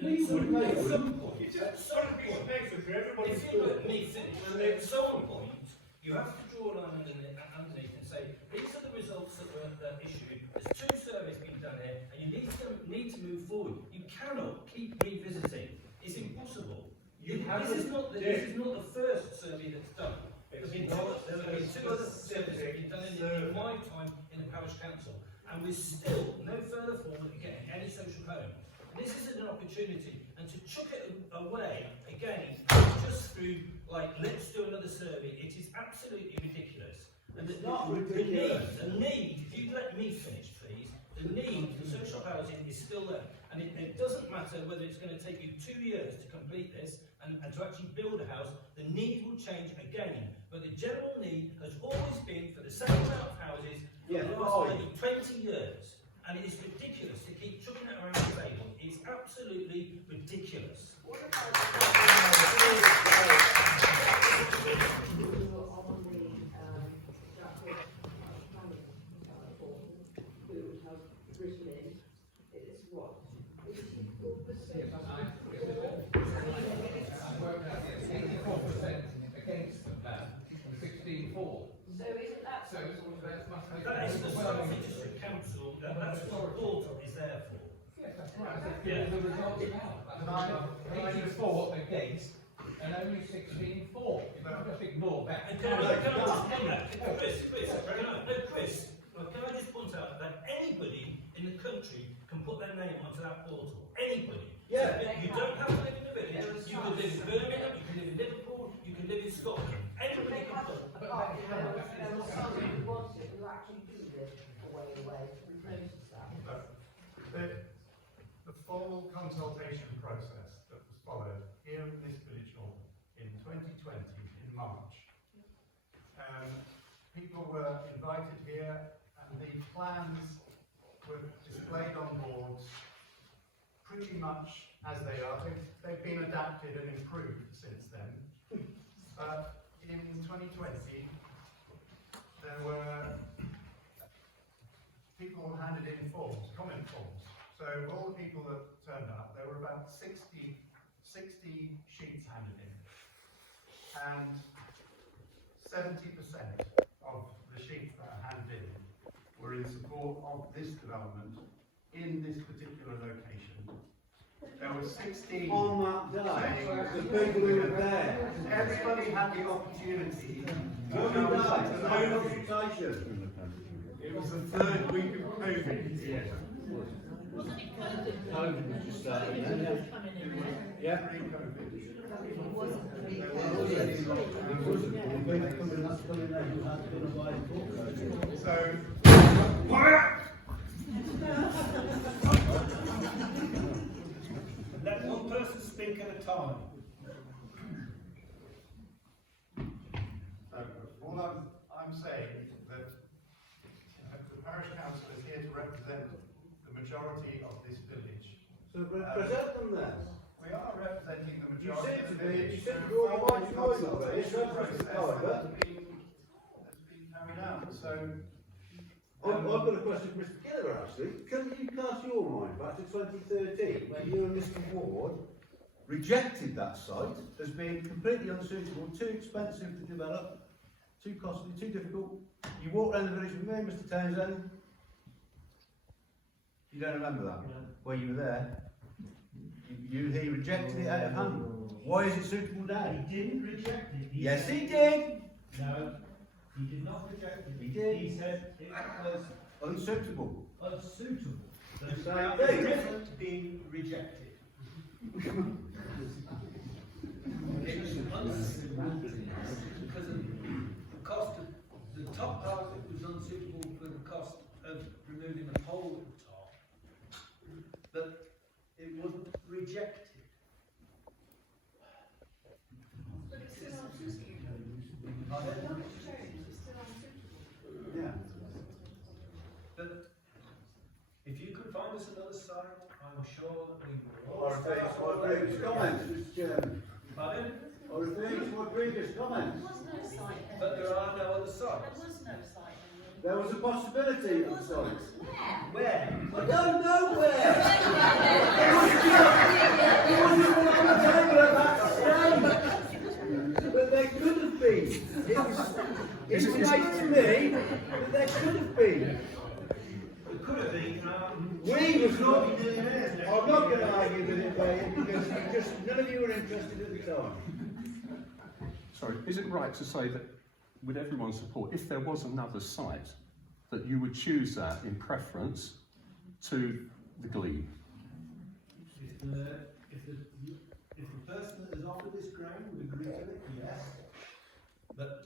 Please don't make At some point, if you let me finish, and at some point, you have to draw a line underneath and say, these are the results that were issued. There's 2 surveys being done here, and you need to move forward. You cannot keep revisiting. It's impossible. This is not the first survey that's done. There have been 2 other surveys that have been done in my time in the parish council, and we're still no further forward in getting any social home. This isn't an opportunity, and to chuck it away again just through like let's do another survey, it is absolutely ridiculous. And it's not ridiculous. The need, if you let me finish please, the need for social housing is still there. And it doesn't matter whether it's going to take you 2 years to complete this and to actually build a house, the need will change again. But the general need has always been for the same amount of houses for the last maybe 20 years. And it is ridiculous to keep chucking it around the table. It's absolutely ridiculous. What about on the Stratford-upon-Avon, who have written in, it's what? 84% against the plan, 16-4. So isn't that? So That is the Stratford Council, that's what the report is there for. yes, that's right. The results now. 84 against and only 16-4. If I just ignore that. And can I just point out, Chris, can I just point out that anybody in the country can put their name onto that portal? Anybody. Yeah. So you don't have to live in a village. You can live in Birmingham, you can live in Liverpool, you can live in Scotland. Anybody can put. There were some who wanted who actually do live away. We've noticed that. The full consultation process that was followed here in this village hall in 2020 in March. People were invited here and the plans were displayed on boards pretty much as they are. They've been adapted and improved since then. In 2020 there were people handed in forms, comment forms. So all the people that turned up, there were about 60 sheets handed in. And 70% of the sheets that are handed in were in support of this development in this particular location. There were 16 on that day, the people who were there. Everybody had the opportunity to No consultation. It was the 3rd week of COVID. COVID was just starting then, yeah. So, Let one person speak at a time. all I'm saying that the parish council is here to represent the majority of this village. So represent them then. We are representing the You majority said of to the me, village. you said you're all right to know it already. Consultation process has been carried out. So I've got a question for Mr. Giller actually. Can you cast your mind back to 2013 when you and Mr. Ward rejected that site as being completely unsuitable, too expensive to develop, too costly, too difficult? You walked around the village with me, Mr. Townsend. You don't remember that? Well, you were there. He rejected it out of hand. Why is it suitable now? He didn't reject it. Yes, he did. No, he did not reject it. He did. He said it was Unsuitable. unsuitable. The same thing. Hasn't been rejected. It was unsuitable because of the cost of the top part. It was unsuitable for the cost of removing the pole at the top, but it wasn't rejected. Yeah. But if you could find us another site, I'm sure we will. I refer to my previous comments, Mr. Chairman. Pardon? I refer to my previous comments. There was no site then. But there are no other sites. There was no site then. There was a possibility of sites. Where? Where? I don't know where. indicate to me that there could have been. It could have been. We was not. I'm not going to argue with it, Dave, because none of you were interested at the time. Sorry, is it right to say that, with everyone's support, if there was another site, that you would choose that in preference to the Glebe? If the person that has offered this ground would agree to it, yes. But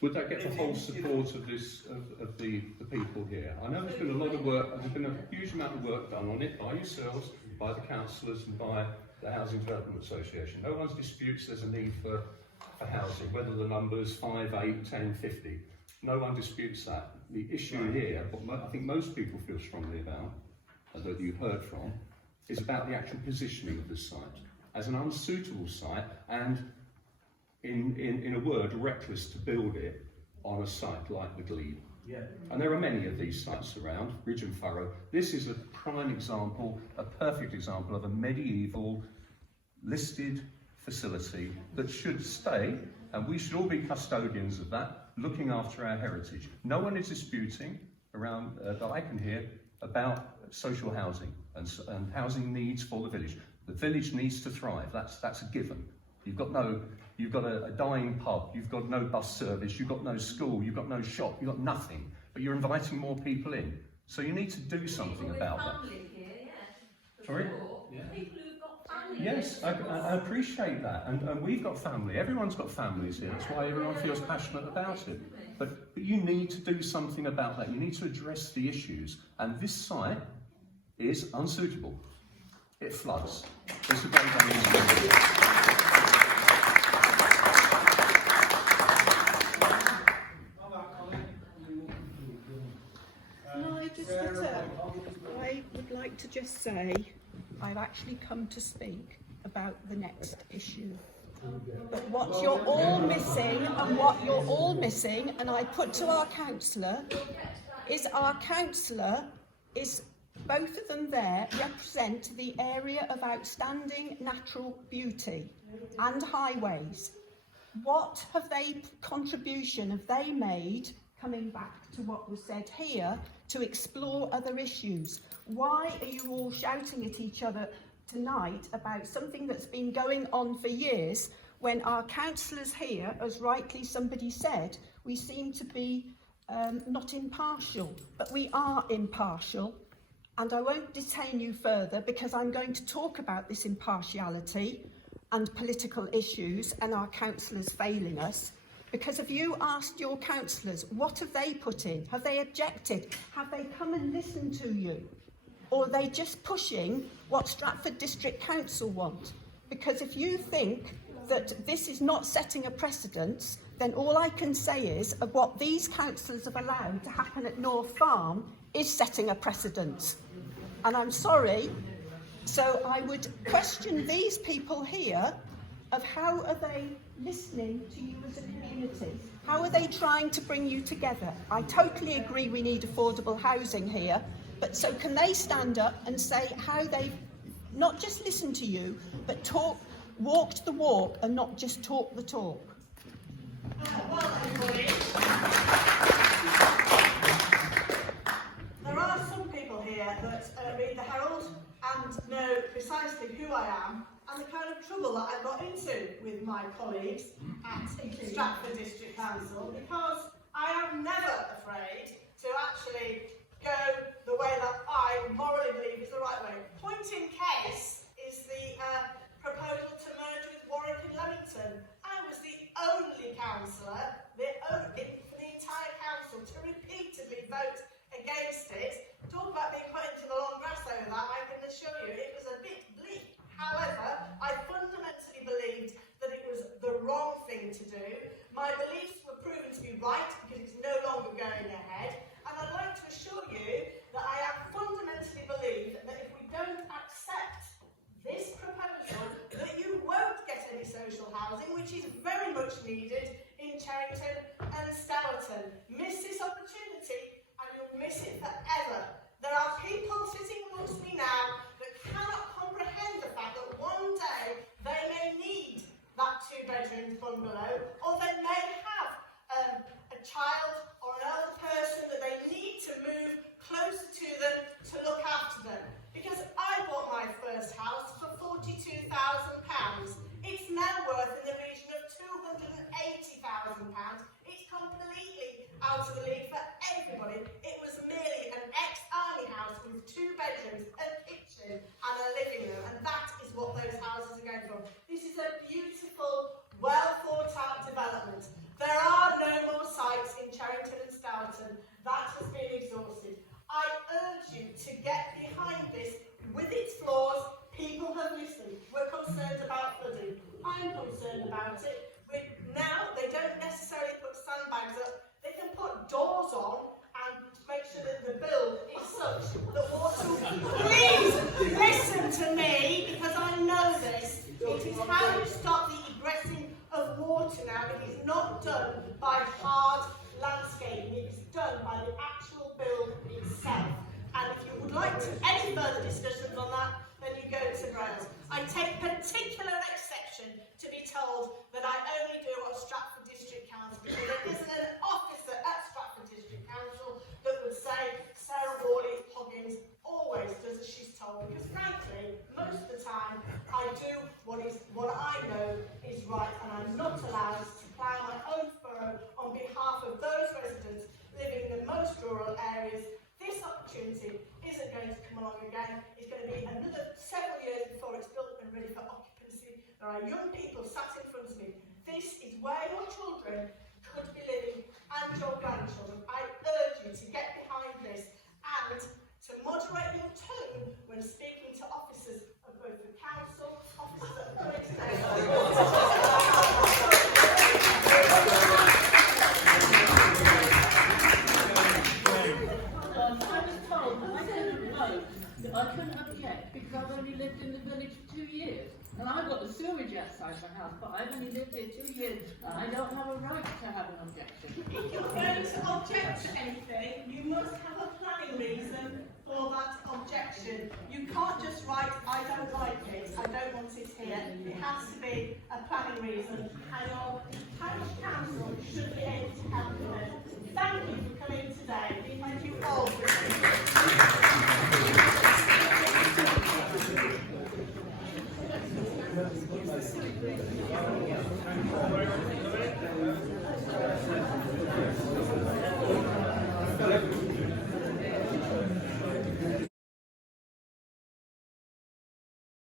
would that get the whole support of this of the people here? I know there's been a lot of work, there's been a huge amount of work done on it by yourselves, by the councillors and by the Housing Development Association. No one disputes there's a need for housing, whether the number's 5, 8, 10, 50. No one disputes that. The issue here, what I think most people feel strongly about, that you've heard from, is about the actual positioning of this site as an unsuitable site and, in a word, reckless to build it on a site like the Glebe. yeah. And there are many of these sites around, Ridge and Furrow. This is a prime example, a perfect example of a medieval listed facility that should stay, and we should all be custodians of that, looking after our heritage. No one is disputing around, that I can hear, about social housing and housing needs for the village. The village needs to thrive, that's a given. You've got a dying pub, you've got no bus service, you've got no school, you've got no shop, you've got nothing, but you're inviting more people in. So you need to do something about that. Sorry? People who've got family. Yes, I appreciate that, and we've got family, everyone's got families here, that's why everyone feels passionate about it. But you need to do something about that, you need to address the issues, and this site is unsuitable. It floods. It's a great danger. I would like to just say I've actually come to speak about the next issue. But what you're all missing, and I put to our councillor, is both of them there represent the area of outstanding natural beauty and highways. What contribution have they made, coming back to what was said here, to explore other issues? Why are you all shouting at each other tonight about something that's been going on for years, when our councillors here, as rightly somebody said, we seem to be not impartial, but we are impartial. And I won't detain you further, because I'm going to talk about this impartiality and political issues and our councillors failing us. Because if you asked your councillors, what have they put in? Have they objected? Have they come and listened to you? Or are they just pushing what Stratford District Council want? Because if you think that this is not setting a precedence, then all I can say is of what these councillors have allowed to happen at North Farm is setting a precedence. And I'm sorry, so I would question these people here of how are they listening to you as a community? How are they trying to bring you together? I totally agree we need affordable housing here, but so can they stand up and say how they've not just listened to you, but walked the walk and not just talk the talk? There are some people here that read the Herald and know precisely who I am and the kind of trouble that I got into with my colleagues at Stratford District Council, because I am never afraid to actually go the way that I morally believe is the right way. Point in case is the proposal to merge with Warwick and Leamington. I was the only councillor in the entire council to repeatedly vote against it. Talk about being put into the long grass over that, I can assure you it was a bit bleak. However, I fundamentally believed that it was the wrong thing to do. My beliefs were proven to be right because it's no longer going ahead. And I'd like to assure you that I fundamentally believe that if we don't accept this proposal, that you won't get any social housing, which is very much needed in Cherington and Stourton. Miss this opportunity and you'll miss it forever. There are people sitting amongst me now that cannot with 2 bedrooms, a kitchen and a living room, and that is what those houses are going for. This is a beautiful, well thought out development. There are no more sites in Cherington and Stourton. That has been exhausted. I urge you to get behind this with its flaws. People have listened. We're concerned about flooding. I'm concerned about it. Now, they don't necessarily put sandbags up. They can put doors on and make sure that the build is such that water... Please listen to me, because I know this. It is how you stop the egressing of water now. It is not done by hard landscaping. It is done by the actual build itself. And if you would like to any further discussions on that, then you go to Browns. I take particular exception to be told that I only do what Stratford District Council, because there isn't an officer at Stratford District Council that would say Sarah Hawley-Hoggins always does as she's told, because frankly, most of the time, I do what I know is right, and I'm not allowed to plough my own furrow on behalf of those residents living in the most rural areas. This opportunity isn't going to come along again. It's going to be another several years before it's built and ready for occupancy. There are young people sat in front of me. This is where your children could be living and your grandchildren. I urge you to get behind this and to moderate your tone when speaking to officers of both the council, officers of the police I couldn't object because I've only lived in the village 2 years. And I've got the sewerage outside my house, but I've only lived here 2 years and I don't have a right to have an objection. If you're going to object to anything, you must have a planning reason for that objection. You can't just write, I don't like it, I don't want it here. It has to be a planning reason, and your parish council should be able to help with it. Thank you for coming today. Thank you all for coming.